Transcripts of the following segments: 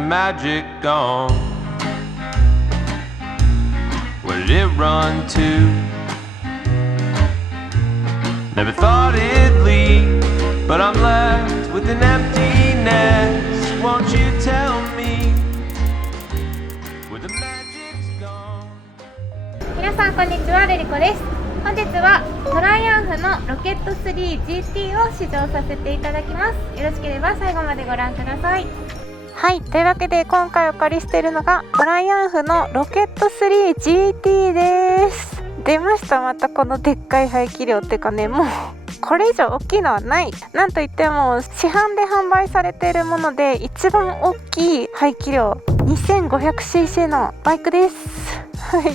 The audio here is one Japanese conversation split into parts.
the magic gone? Where did it run to? Never thought it'd leave, but I'm left with an emptiness. Won't you tell me where the magic's gone? 皆さんこんにちは、ルリコです。本日はトライアンフのロケット 3GT を試乗させていただきます。よろしければ最後までご覧ください。はい、というわけで今回お借りしているのがトライアンフのロケット 3GT です。出ました。またこのでっかい排気量っていうかね、もうこれ以上大きいのはない。なんといっても市販で販売されているもので一番大きい排気量 2500cc のバイクです。はい、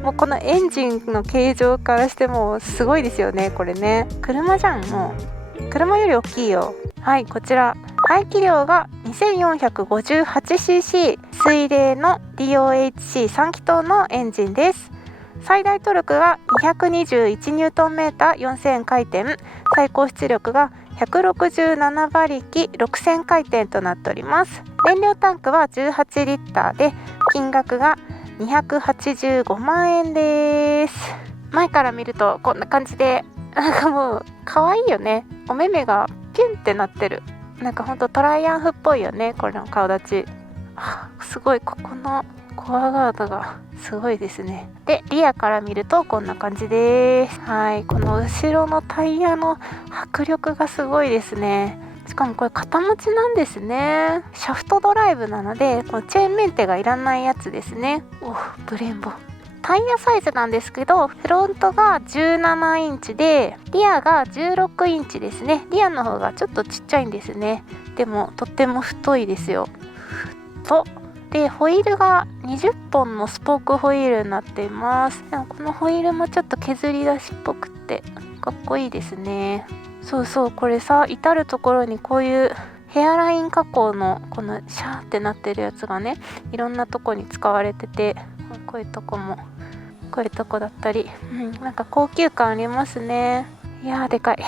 もうこのエンジンの形状からしてもすごいですよね。これね、車じゃん。もう車より大きいよ。はい、こちら排気量が 2458cc 水冷の DOHC3 気筒のエンジンです。最大トルクが221ニュートンメーター4000回転、最高出力が167馬力6000回転となっております。燃料タンクは18リッターで金額が285万円です。前から見るとこんな感じで、なんかもう可愛いよね。お目目がピュンってなってる。なんかほんとトライアンフっぽいよね、これの顔立ち。すごい、ここのコアガードがすごいですね。で、リアから見るとこんな感じです。はい、この後ろのタイヤの迫力がすごいですね。しかもこれ肩持ちなんですね。シャフトドライブなのでこのチェーンメンテがいらないやつですね。ブレンボ。タイヤサイズなんですけど、フロントが17インチでリアが16インチですね。リアの方がちょっとちっちゃいんですね。でもとっても太いですよ。で、ホイールが20本のスポークホイールになっています。でもこのホイールもちょっと削り出しっぽくってかっこいいですね。そうそう、これさ、至る所にこういうヘアライン加工のこのシャーってなってるやつがね、いろんなとこに使われてて、こういうとこもこういうとこだったり、なんか高級感ありますね。いやーでかい。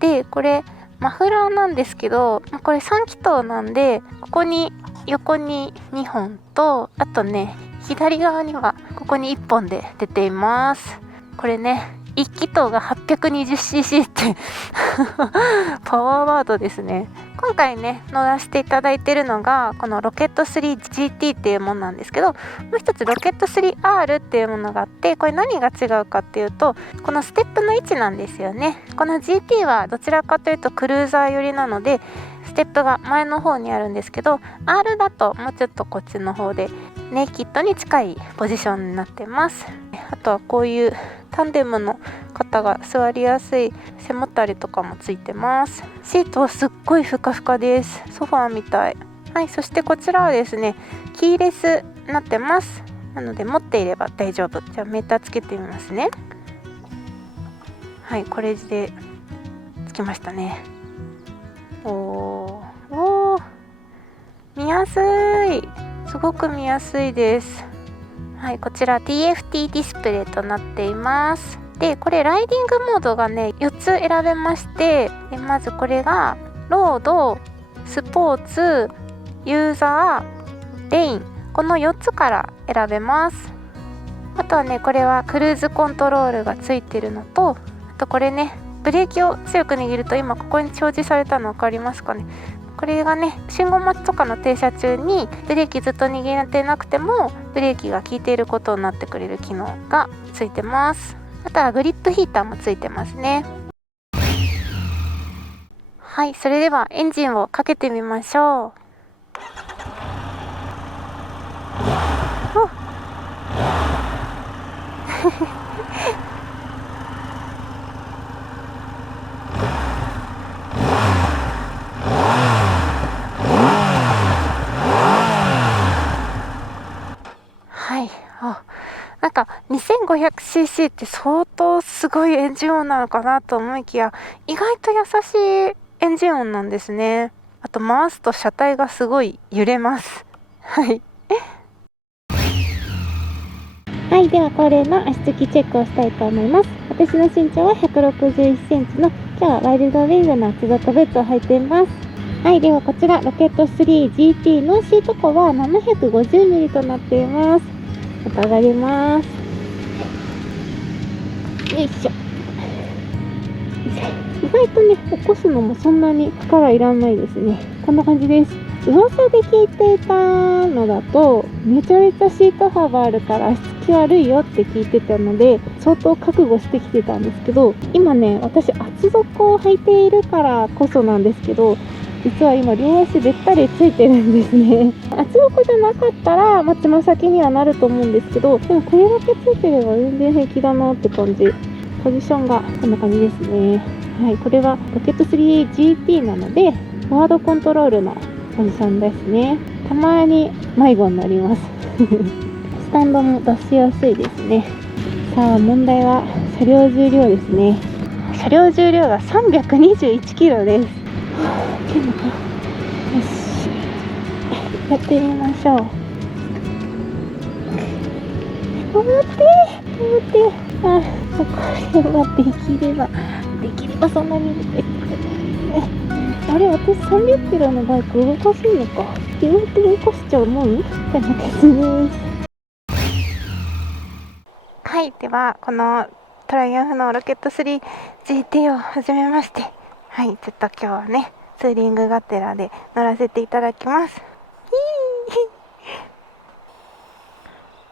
で、これマフラーなんですけど、これ3気筒なんで、ここに横に2本と、あとね左側にはここに1本で出ています。これね、1気筒が 820cc ってパワーワードですね。今回ね乗らせていただいているのがこのロケット 3GT っていうものなんですけど、もう一つロケット 3R っていうものがあって、これ何が違うかっていうと、このステップの位置なんですよね。この GT はどちらかというとクルーザー寄りなのでステップが前の方にあるんですけど、 R だともうちょっとこっちの方でネイキッドに近いポジションになってます。あとはこういうタンデムの方が座りやすい背もたれとかもついてます。シートはすっごいふかふかです。ソファーみたい。はい、そしてこちらはですねキーレスになってます。なので持っていれば大丈夫。じゃあメーターつけてみますね。はい、これでつきましたね。見やすい。すごく見やすいです。はい、こちら TFT ディスプレイとなっています。で、これライディングモードがね4つ選べまして、まずこれがロード、スポーツ、ユーザー、レイン、この4つから選べます。あとはね、これはクルーズコントロールがついてるのと、あとこれねブレーキを強く握ると、今ここに表示されたの分かりますかね。これがね、信号待ちとかの停車中にブレーキずっと握れてなくてもブレーキが効いていることになってくれる機能がついてます。あとはグリップヒーターもついてますね。はい、それではエンジンをかけてみましょう。なんか 2500cc って相当すごいエンジン音なのかなと思いきや、意外と優しいエンジン音なんですね。あと回すと車体がすごい揺れます。はいはい、では恒例の足つきチェックをしたいと思います。私の身長は161センチの、今日はワイルドウィングの厚底ブーツを履いています。はい、ではこちらロケット 3GT のシート高は 750mm となっています。また上がります。よいしょ。意外とね、起こすのもそんなに力いらないですね。こんな感じです。噂で聞いていたのだと、めちゃめちゃシート幅あるから足つき悪いよって聞いてたので、相当覚悟してきてたんですけど、今ね、私厚底を履いているからこそなんですけど、実は今両足べったりついてるんですね。厚底じゃなかったら、つま先にはなると思うんですけど、でもこれだけついてれば全然平気だなって感じ。ポジションがこんな感じですね。はい、これはロケット 3GT なのでフォワードコントロールのポジションですね。たまに迷子になりますスタンドも出しやすいですね。さあ問題は車両重量ですね。車両重量が 321kg です。いけるのか。よし、やってみましょう。頑張ってあ、これはできればそんなにあれ、私300キロのバイク動かせるのか。意外と動かしちゃうもんってなですね。はい、ではこのトライアンフのロケット 3GT を始めまして、はい、ちょっと今日はねツーリングがてらで乗らせていただきます。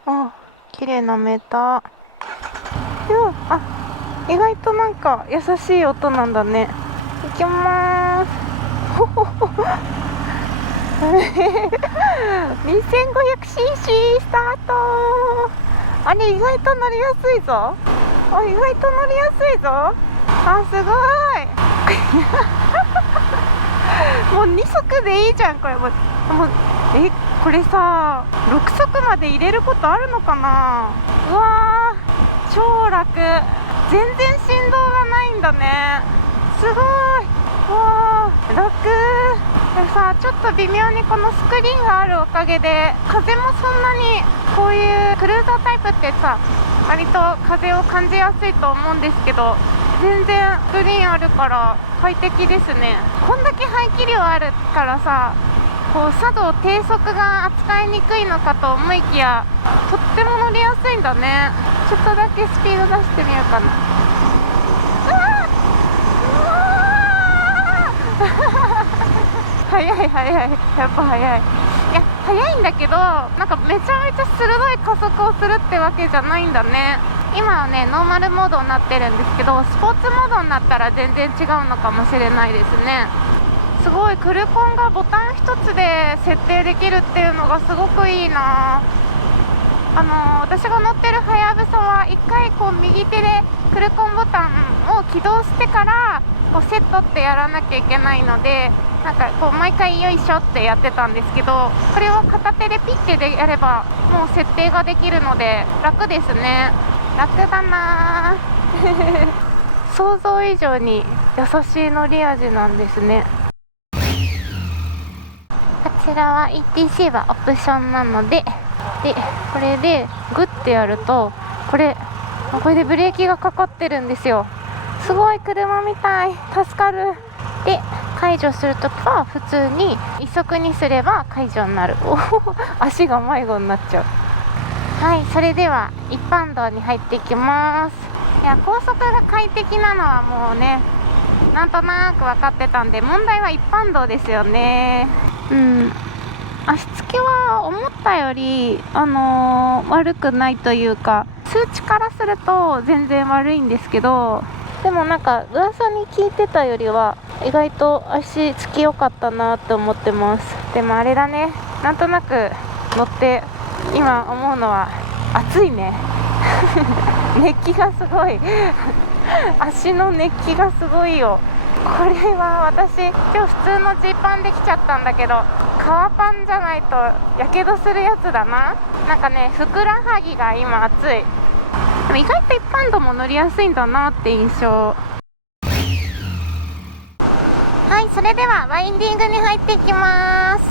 あ、綺麗なメーター。意外となんか優しい音なんだね。いきまーす2500cc スタート。あれ、意外と乗りやすいぞ。すごいもう2速でいいじゃん。これもうこれさ6速まで入れることあるのかな。うわー、超楽。全然振動がないんだね。すごい。わー、楽。でさ、ちょっと微妙にこのスクリーンがあるおかげで風もそんなに、こういうクルーザータイプってさ割と風を感じやすいと思うんですけど、全然スクリーンあるから快適ですね。こんだけ排気量あるからさ、こう作動低速が扱いにくいのかと思いきや、とっても乗りやすいんだね。ちょっとだけスピード出してみようかな。速い、やっぱ速い。いや、速いんだけど、なんかめちゃめちゃ鋭い加速をするってわけじゃないんだね。今はねノーマルモードになってるんですけど、スポーツモードになったら全然違うのかもしれないですね。すごい、クルコンがボタン一つで設定できるっていうのがすごくいいな。私が乗ってるはやぶさは一回こう右手でクルコンボタンを起動してからこうセットってやらなきゃいけないので、なんかこう毎回よいしょってやってたんですけど、これを片手でピッてでやればもう設定ができるので楽ですね。楽だな想像以上に優しい乗り味なんですね。こちらは ETC はオプションなので、これでグッてやるとこれでブレーキがかかってるんですよ。すごい、車みたい。助かる。で解除するときは普通に一速にすれば解除になる。足が迷子になっちゃう。はい、それでは一般道に入っていきます。いや、高速が快適なのはもうねなんとなく分かってたんで、問題は一般道ですよね。足つきは思ったより悪くないというか、数値からすると全然悪いんですけど、でもなんか噂に聞いてたよりは意外と足つき良かったなって思ってます。でもあれだね、なんとなく乗って今思うのは暑いね熱気がすごい足の熱気がすごいよ。これは私今日普通のジーパンできちゃったんだけど、革パンじゃないとやけどするやつだな。なんかね、ふくらはぎが今熱い。でも意外と一般道も乗りやすいんだなって印象。はい、それではワインディングに入っていきます。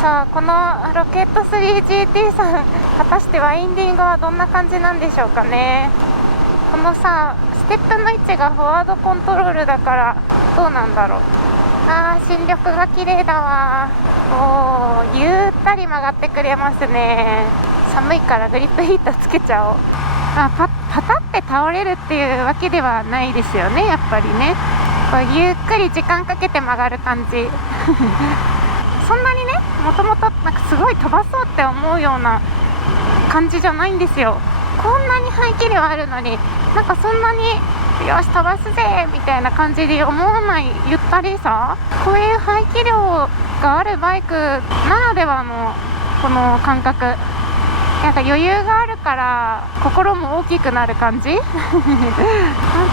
さあ、このロケット 3GT さん、果たしてワインディングはどんな感じなんでしょうかね。このさ、ステップの位置がフォワードコントロールだからどうなんだろう。新緑が綺麗だわ。ゆったり曲がってくれますね。寒いからグリップヒーターつけちゃおう。パタって倒れるっていうわけではないですよね、やっぱりね。こうゆっくり時間かけて曲がる感じそんなにね、もともとなんかすごい飛ばそうって思うような感じじゃないんですよ。こんなに排気量あるのに、なんかそんなによし飛ばすぜみたいな感じで思わないゆったりさ。こういう排気量があるバイクならではのこの感覚、なんか余裕があるから心も大きくなる感じほん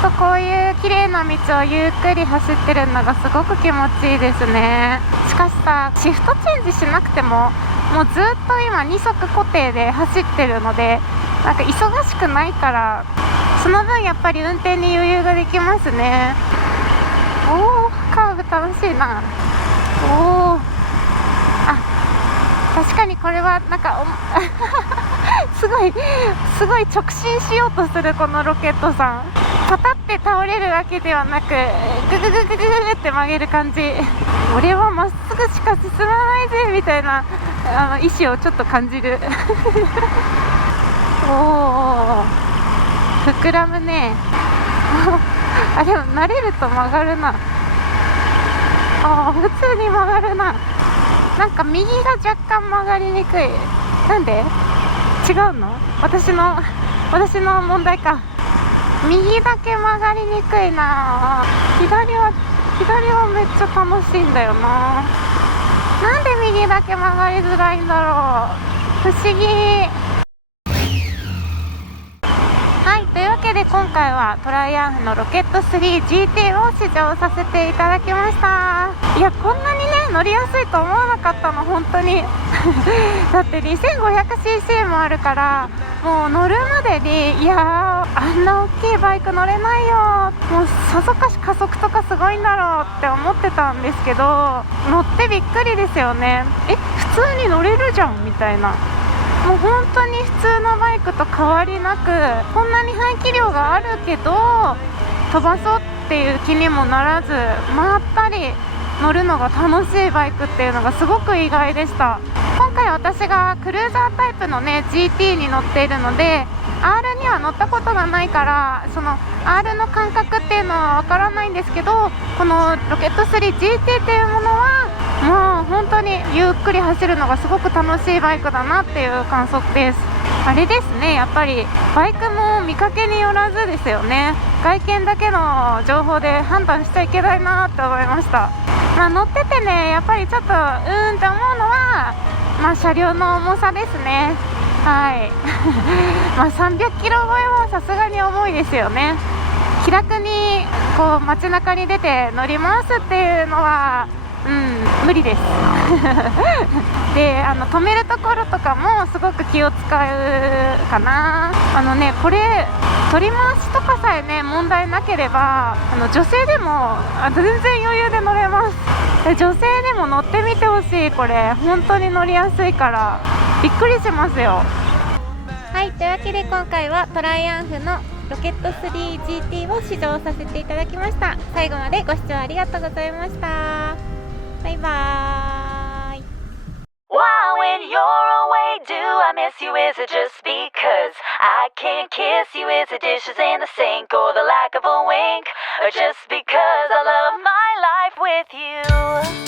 とこういう綺麗な道をゆっくり走ってるのがすごく気持ちいいですね。しかしさ、シフトチェンジしなくてももうずっと今2足固定で走ってるので、なんか忙しくないから、その分やっぱり運転に余裕ができますね。カーブ楽しいな。確かにこれはなんかすごい直進しようとするこのロケットさん。パタって倒れるわけではなく、グググググググって曲げる感じ。俺はまっすぐしか進まないぜみたいな意志をちょっと感じる膨らむねでも慣れると曲がるな。普通に曲がるな。なんか右が若干曲がりにくい。なんで？違うの？私の問題か。右だけ曲がりにくいな。左はめっちゃ楽しいんだよな。なんで右だけ曲がりづらいんだろう。不思議。というわけで今回はトライアンフのロケット 3GT を試乗させていただきました。いや、こんなにね乗りやすいと思わなかったの、本当にだって 2500cc もあるから、もう乗るまでに、いやー、あんな大きいバイク乗れないよ、もうさぞかし加速とかすごいんだろうって思ってたんですけど、乗ってびっくりですよね。普通に乗れるじゃんみたいな。もう本当に普通のバイクと変わりなく、こんなに排気量があるけど飛ばそうっていう気にもならず、まったり乗るのが楽しいバイクっていうのがすごく意外でした。今回私がクルーザータイプのね GT に乗っているので、 R には乗ったことがないから、その R の感覚っていうのはわからないんですけど、このロケット 3GT っていうものはもう本当にゆっくり走るのがすごく楽しいバイクだなっていう感想です。あれですね、やっぱりバイクも見かけによらずですよね。外見だけの情報で判断しちゃいけないなって思いました。乗っててね、やっぱりちょっとって思うのは、車両の重さですね。300キロ超えはさすがに重いですよね。気楽にこう街中に出て乗り回すっていうのは無理ですで、止めるところとかもすごく気を使うかな。これ取り回しとかさえね問題なければ、女性でも全然余裕で乗れます。女性でも乗ってみてほしい。これ本当に乗りやすいからびっくりしますよ。というわけで今回はトライアンフのロケット 3GT を試乗させていただきました。最後までご視聴ありがとうございました。バイバーイ。 Why when you're away do I miss you? Is it just because I can't kiss you? Is it dishes in the sink or the lack of a wink? Or just because I love my life with you?